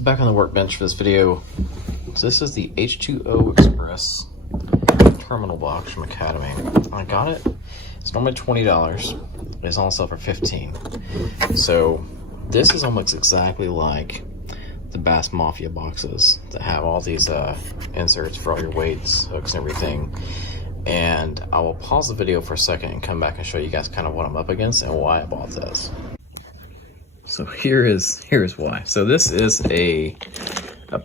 So back on the workbench for this video. So this is the H2o Express Terminal Box from Academy. I got it. It's normally $20. It's on sale for $15. So this is almost exactly like the Bass Mafia boxes that have all these inserts for all your weights, hooks, and everything. And I will pause the video for a second and come back and show you guys kind of what I'm up against and why I bought this. So here's why. So this is a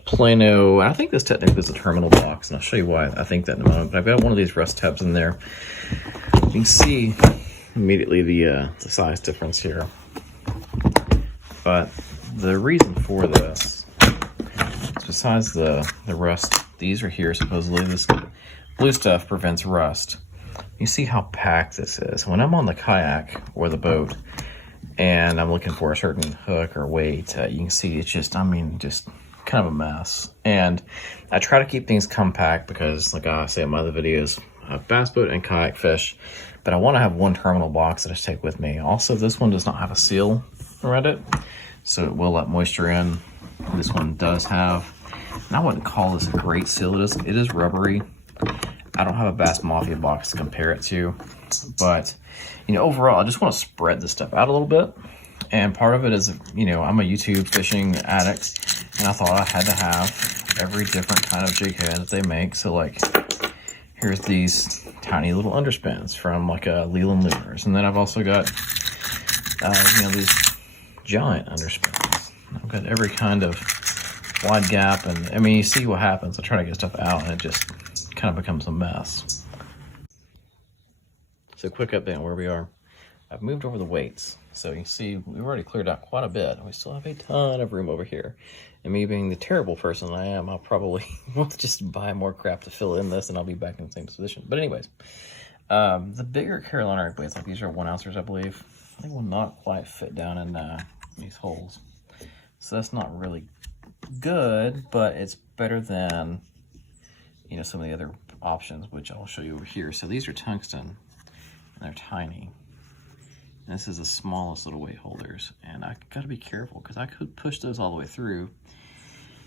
Plano, I think this technically is a terminal box, and I'll show you why I think that in a moment. But I've got one of these rust tabs in there. You can see immediately the size difference here. But the reason for this is besides the rust, these are here supposedly. This blue stuff prevents rust. You see how packed this is. When I'm on the kayak or the boat and I'm looking for a certain hook or weight, you can see it's just, just kind of a mess. And I try to keep things compact because, like I say in my other videos, I have bass boat and kayak fish, but I want to have one terminal box that I take with me. Also, this one does not have a seal around it, so it will let moisture in. This one does have, and I wouldn't call this a great seal. It is rubbery. I don't have a Bass Mafia box to compare it to, but overall, I just want to spread this stuff out a little bit. And part of it is, I'm a YouTube fishing addict, and I thought I had to have every different kind of jig head that they make. So like, here's these tiny little underspins from like Leland Lures, and then I've also got, these giant underspins. I've got every kind of wide gap, and you see what happens. I try to get stuff out, and it just kind of becomes a mess. So quick update on where we are. I've moved over the weights. So you can see we've already cleared out quite a bit. We still have a ton of room over here. And me being the terrible person I am, I'll probably want to just buy more crap to fill in this, and I'll be back in the same position. But anyways, the bigger Carolina weights, like these are 1 ounces, I believe, they will not quite fit down in these holes. So that's not really good, but it's better than some of the other options, which I'll show you over here. So these are tungsten, and they're tiny. And this is the smallest little weight holders, and I gotta be careful because I could push those all the way through.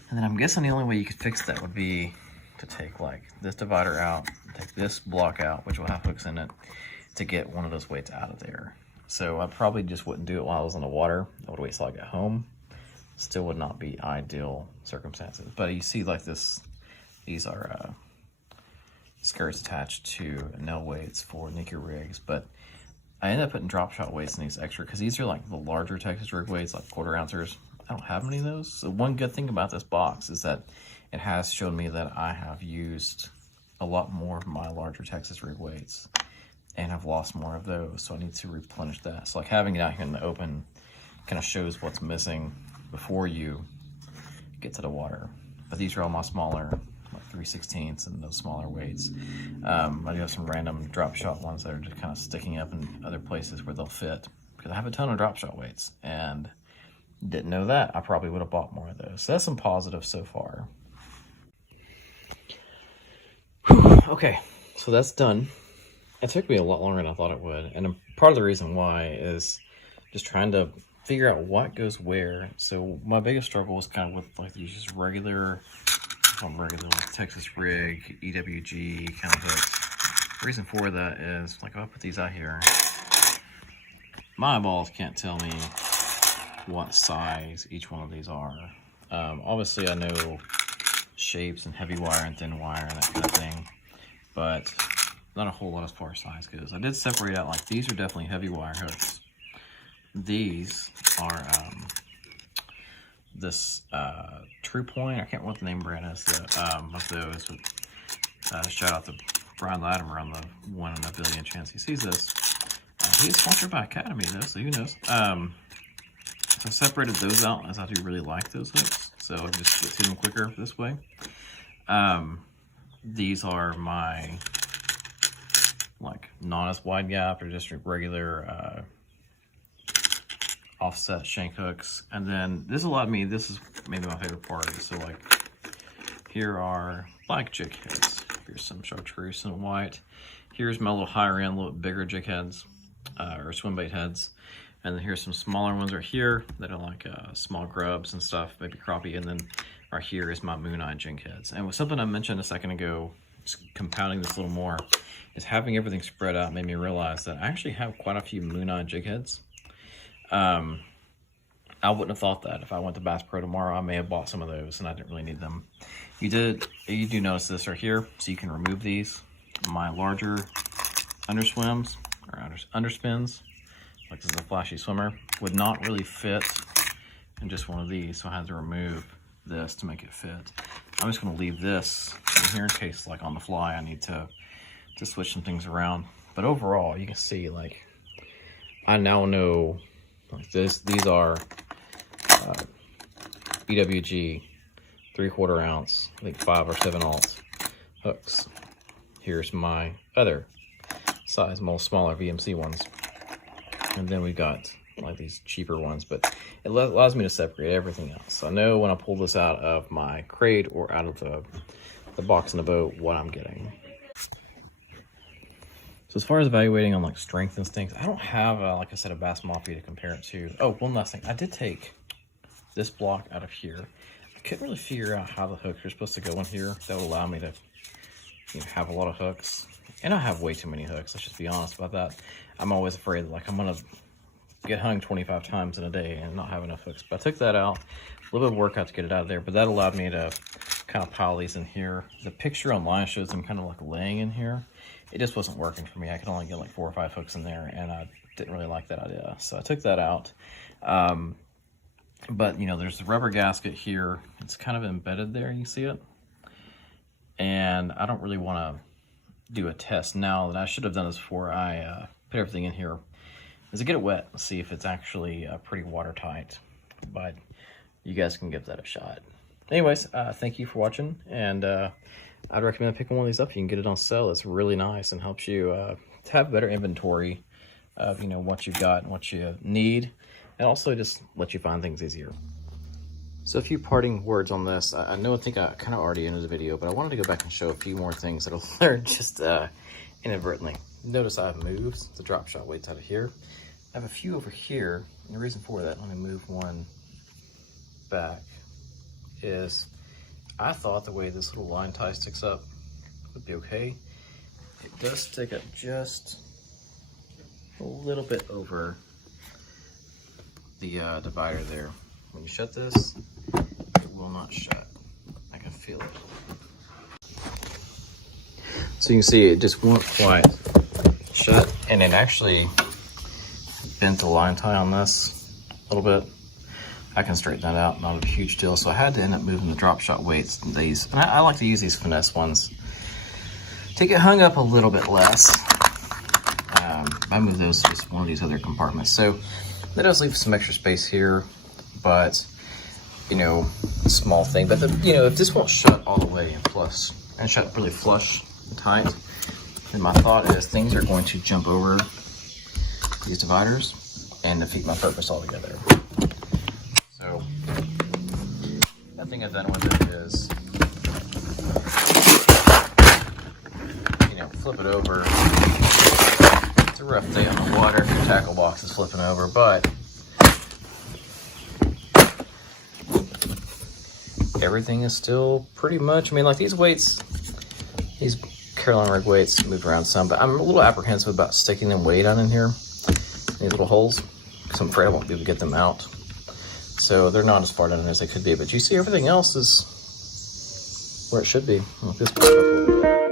And then I'm guessing the only way you could fix that would be to take like this divider out, take this block out, which will have hooks in it, to get one of those weights out of there. So I probably just wouldn't do it while I was in the water. I would wait till I got home. Still would not be ideal circumstances. But you see like this, these are skirts attached to nail weights for Nikki rigs, but I ended up putting drop shot weights in these extra because these are like the larger Texas rig weights, like 1/4 ounces. I don't have any of those. So one good thing about this box is that it has shown me that I have used a lot more of my larger Texas rig weights and have lost more of those. So I need to replenish that. So like having it out here in the open kind of shows what's missing before you get to the water. But these are all my smaller, like 3/16 and those smaller weights. I do have some random drop shot ones that are just kind of sticking up in other places where they'll fit, because I have a ton of drop shot weights and didn't know that. I probably would have bought more of those. So that's some positives so far. Okay, so that's done. It took me a lot longer than I thought it would, and part of the reason why is just trying to figure out what goes where. So my biggest struggle was kind of with like these just regular like Texas rig, EWG kind of hooks. The reason for that is, like, if I put these out here, my eyeballs can't tell me what size each one of these are. Obviously I know shapes and heavy wire and thin wire and that kind of thing, but not a whole lot as far as size goes. I did separate out, like, these are definitely heavy wire hooks. These are this True Point, I can't remember what the name brand is of those, but shout out to Brian Latimer on the 1 in a billion chance he sees this. He's sponsored by Academy though, so who knows. So I separated those out as I do really like those hooks, so I just get to them quicker this way. These are my like not as wide gap, or just regular offset shank hooks. And then this allowed me, this is maybe my favorite part, so like here are black jig heads, here's some chartreuse and white, here's my little higher end, a little bigger jig heads or swim bait heads, And then here's some smaller ones right here that are like small grubs and stuff, maybe crappie. And then right here is my moon eye jig heads. And with something I mentioned a second ago, just compounding this a little more, is having everything spread out made me realize that I actually have quite a few moon eye jig heads. I wouldn't have thought that. If I went to Bass Pro tomorrow, I may have bought some of those and I didn't really need them. You do notice this right here, so you can remove these. My larger underswims, or underspins, like this is a flashy swimmer, would not really fit in just one of these, so I had to remove this to make it fit. I'm just gonna leave this in here in case, like on the fly, I need to switch some things around. But overall, you can see, like, I now know, like these are EWG 3/4 ounce, I think 5 or 7 aught hooks. Here's my other size, most smaller VMC ones. And then we got like these cheaper ones, but it allows me to separate everything else. So I know when I pull this out of my crate or out of the box in the boat, what I'm getting. So as far as evaluating on like strength and things, I don't have, like I said, a Bass Mafia to compare it to. Oh, one last thing. I did take this block out of here. I couldn't really figure out how the hooks are supposed to go in here. That would allow me to, you know, have a lot of hooks. And I have way too many hooks. Let's just be honest about that. I'm always afraid that, like, I'm gonna get hung 25 times in a day and not have enough hooks. But I took that out. A little bit of workout to get it out of there, but that allowed me to kind of pile these in here. The picture online shows them kind of like laying in here. It just wasn't working for me. I could only get like 4 or 5 hooks in there, and I didn't really like that idea. So I took that out. But, you know, there's the rubber gasket here. It's kind of embedded there. You see it? And I don't really want to do a test now. That I should have done this before I put everything in here, is to get it wet and see if it's actually pretty watertight. But you guys can give that a shot. Anyways, thank you for watching, and I'd recommend picking one of these up. You can get it on sale. It's really nice and helps you to have better inventory of, you know, what you've got and what you need, and also just let you find things easier. So a few parting words on this. I think I kind of already ended the video, but I wanted to go back and show a few more things that I've learned just inadvertently. Notice I've moved the drop shot weights out of here. I have a few over here, and the reason for that, let me move one back, is I thought the way this little line tie sticks up would be okay. It does stick up just a little bit over the divider there. When you shut this, it will not shut. I can feel it. So you can see it just won't quite shut, and it actually bent the line tie on this a little bit. I can straighten that out, not a huge deal. So I had to end up moving the drop shot weights and these. And I like to use these finesse ones to get hung up a little bit less. I moved those to just one of these other compartments. So that does leave some extra space here, but, you know, small thing. But, you know, if this won't shut all the way and shut really flush and tight, then my thought is things are going to jump over these dividers and defeat my purpose altogether. So, that thing I've done with it is, you know, flip it over. It's a rough day on the water if your tackle box is flipping over, but everything is still pretty much, I mean, like these weights, these Carolina rig weights move around some, but I'm a little apprehensive about sticking them way down in here, these little holes, because I'm afraid I won't be able to get them out. So they're not as far down as they could be, but you see everything else is where it should be. I'll this back up a little bit.